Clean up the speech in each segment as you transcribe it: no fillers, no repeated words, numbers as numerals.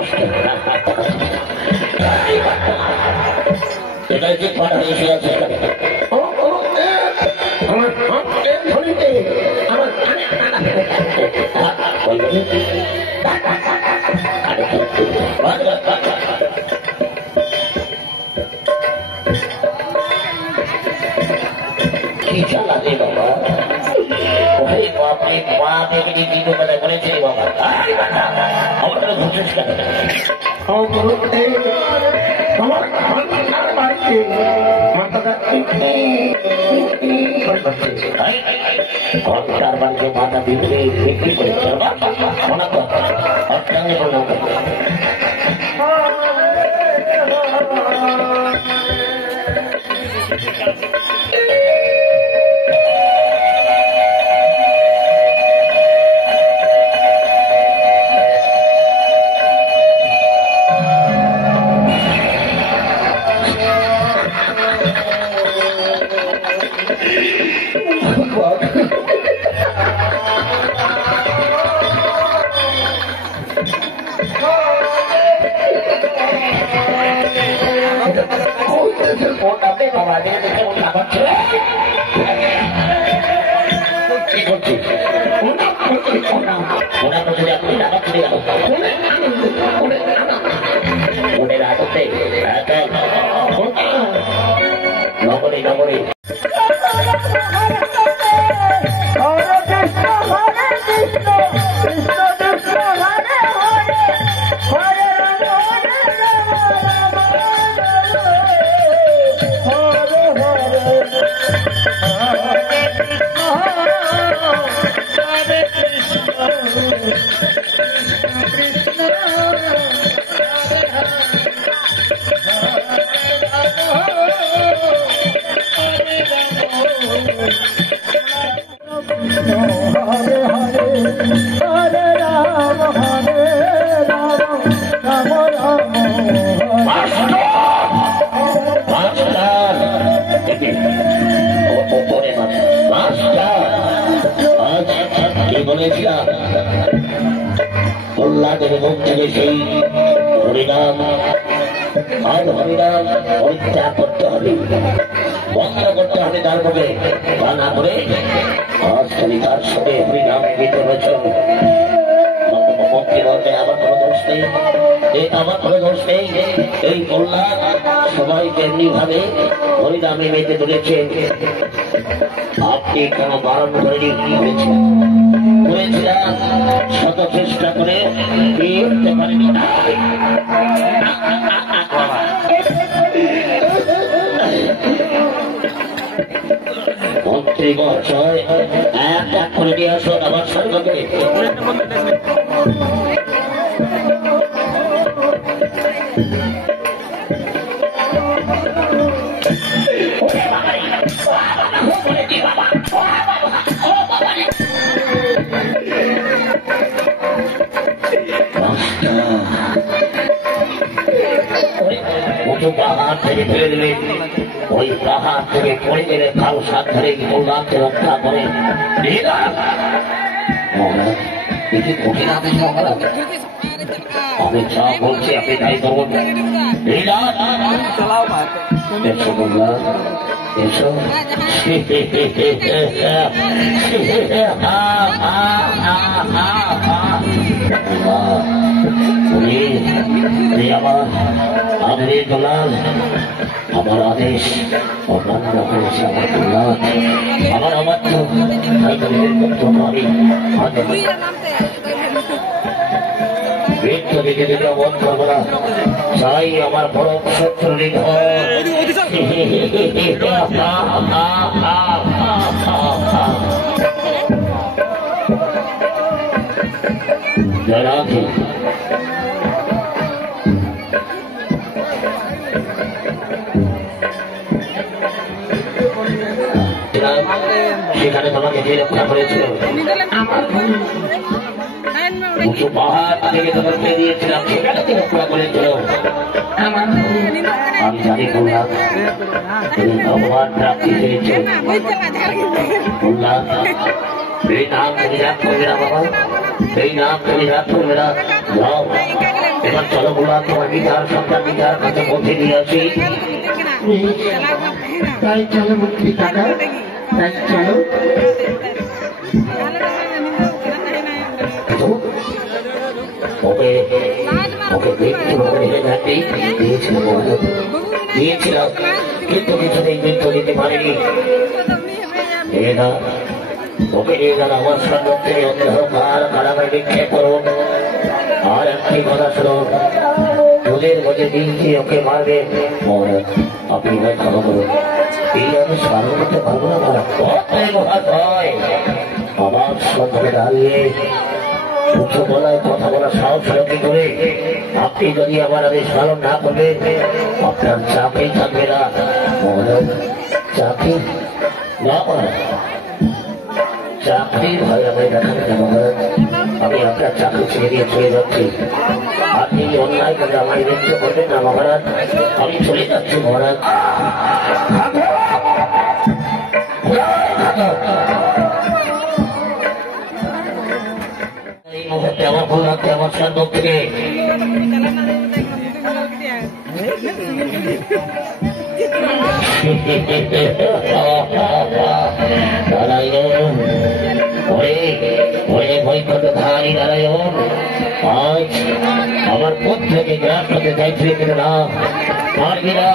কষ্ট এটাই যে পাড়া এসে আছে আমার ধরিতে আমার কি চালাতে বাবা আপনি মা দেখে কিন্তু কথা বলেছে বাবা আমার ঘুরছিস কেন আমার বাড়িতে ঘন্টার বাড়িতে মাথা বিক্রি বিক্রি করেছে উল্লাদের মুখ থেকে সেই হরিনাম আর হরিনাম পরিত্যাগ করতে হবে, বন্ধ করতে হবে তার মুখে, তা না করে আজকালি তার সঙ্গে হরিনাম গীত রয়েছে। মুক্তি বলতে আমার কোনো দোষ নেই, আমার কোনো দোষ নেই। এই কল্যাণ সবাই তেমনি ভাবে হরিনামে মেতে তুলেছে। আপনি কোনো বারণ করেনি করেছিলাম, শত চেষ্টা করে উঠতে পারেনি। মন্ত্রী মহাশয় এক এক করে নিয়ে আসুন আমার সঙ্গে। পাহাড় থেকে ফেলে দিলে ওই পাহাড় থেকে পড়ে গেলে কাউ সাত ধরে কল্যাণকে রক্ষা করে। আমি যা বলছি আপনি তাই করুন। এসো কল্যাণ, এসো। আমার আদেশ অন্যান্য করেছে আমার কল্যাণ, আমার অমাত্য দিকে দিকে বধ করবো না, চাই আমার বড় শত্রু রাখি। সেখানে তোমাকে যে রক্ষা করেছিল, উঁচু পাহাড় থেকে তোমাকে দিয়েছিলাম, সেখানে যে রক্ষা করেছিল। আমি জানি কল্যাণ তুমি ভগবান প্রাপ্তি পেয়েছ। কল্যাণ এই নাম তুমি রাগ করবে না বাবা, এই নাম তুমি রাগ করবে না। যাও এবার চলো বলা, তোমার বিচার সন্তান বিচার কাছে পৌঁছে দিয়ে আসি। তাই চলো মন্ত্রী কাকা, তাই চলো। ওকে ওকে দিয়েছিলাম, কিন্তু কিছুতেই মৃত্যু দিতে পারিনি। ওকে নিয়ে গেল আমার সামনে অন্ধকার কারাগারে নিক্ষেপ করুন। আর একটি কথা শুনো, দুধের মধ্যে দিয়েছি ওকে মারবে, আপনি ভাই ক্ষমা করুন, এই আমি স্মরণ করতে পারবো না। আমার সামনে দাঁড়িয়ে উচ্চ গলায় কথা বলার সাহস কি করে? আপনি যদি আমার আদেশ পালন না করবেন, আপনার চাকরি থাকবে না। চাকরি না করা, চাকরির ভয় আমায় দেখাবেন না মহারাজ। আমি আপনার চাকরি ছেড়ে দিয়ে চলে যাচ্ছি। আপনি অন্যায় করে আমায় নিত্য করবেন না মহারাজ। আমি চলে যাচ্ছি মহারাজ। এই মুহূর্তে আমার ভুল রাখতে আমার সান্ডব থেকে নারায়ণ, ভয়ঙ্করধারী নারায়ণ, আজ আমার পুত্রকে গ্রাস করতে চাইছিলে কিন্তু না, পারবি না,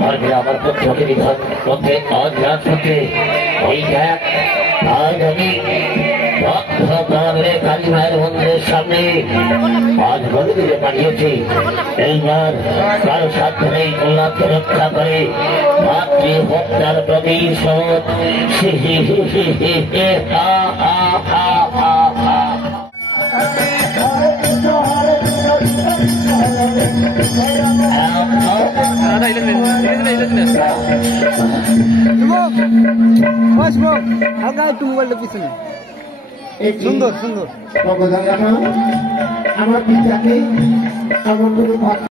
পারবি না আমার পুত্রকে বিধান করতে, আজ গ্রাস করতে। ওই দেখ, আজ আমি কালী মায়ের মন্দিরের সামনে আজ বলে দিতে পাঠিয়েছি। এইবার কারো সাধ্য নেই কল্যাণকে রক্ষা করে মাতৃ হত্যার প্রতিশোধ। হালকা একটু মোবাইলটা পিছনে, সুন্দর সুন্দর। আমার পিতাকে এমন